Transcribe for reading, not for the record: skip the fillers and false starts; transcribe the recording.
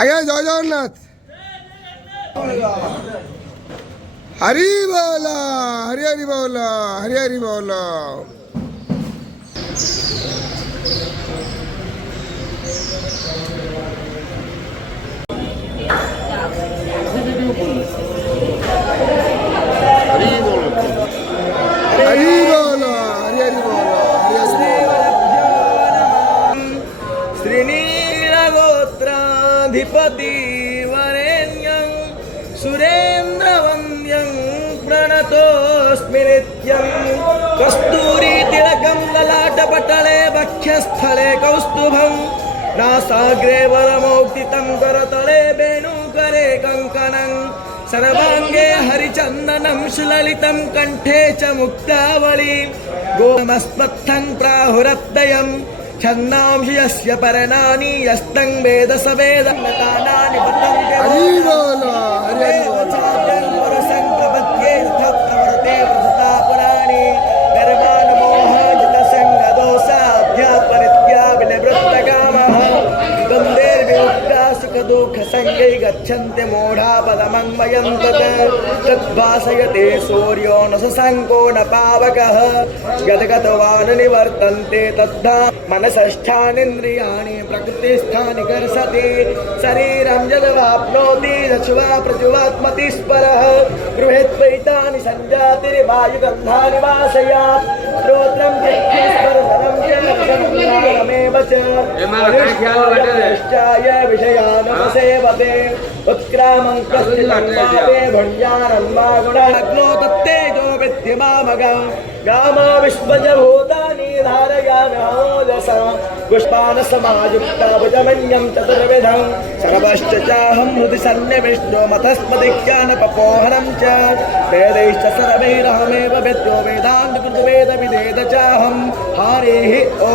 आज्ञा जय जगन्नाथ हरि बोला हरि हरि बोला हरि हरि बोला। हरि बोला हरि हरि बोला हरि हरि श्रीनीलगोत्राधिपति वरेण्यं सुरेन्द्रवन्द्यं प्रणतोऽस्मि नित्यं कस्तूरी तिलकं ललाटपटले वक्षस्थले कौस्तुभं नासाग्रे वरमौक्तितं करतले वेणुकरे कङ्कणं सर्वांगे हरिचन्दनं सुललितं कंठे च मुक्तावली गोमस्मत्थं प्राहुरब्दयं छन्दांसि यस्य पर्णानि यस्तं वेद स वेदं तानानि पतन्ति हरि बोला हरि हरि बोला। परसंकपत्ये तथप्रवर्ते प्रसता पुराणि निर्माणमोहजितसङ्गदोषाभ्यापरित्या विनिवृत्तकामः द्वन्द्वैर्विमुक्ता सुखदुःखसङ्गै गच्छन्ति मूढा पदमन्वयं तद्भासयते सूर्यो न शशाङ्को न पावकः यद्गतवान् निवर्तन्ते तद्धा मनसष्ठानीन्द्रियाणि प्रकृतिस्थानि कर्षति शरीरं यद्वाप्नोति दशवा प्रजुवात्मति स्परः गृहेत्वैतानि सञ्जातिर्वायुगन्धानि वासयात् श्रोत्रं चक्षुस्पर्शनं च दर्शनमेव च अनुष्ठाय विषयानुपसेवते उत्क्रामं कस्थितं पापे भुञ्जानं मा गुणाग्नो तत्तेजो विद्यमामगं गामा विश्वजभूतानि धारयाम्यहोदसा पुष्पाणसमायुक्ता भुजमन्यं चतुर्विधं सर्वश्च चाहं हृदि सन्निविष्टो मतस्मदिज्ञानपपोहनं च वेदैश्च सर्वैरहमेव वेद्यो वेदान्तकृतवेदविदेद चाहं हरिः ॐ।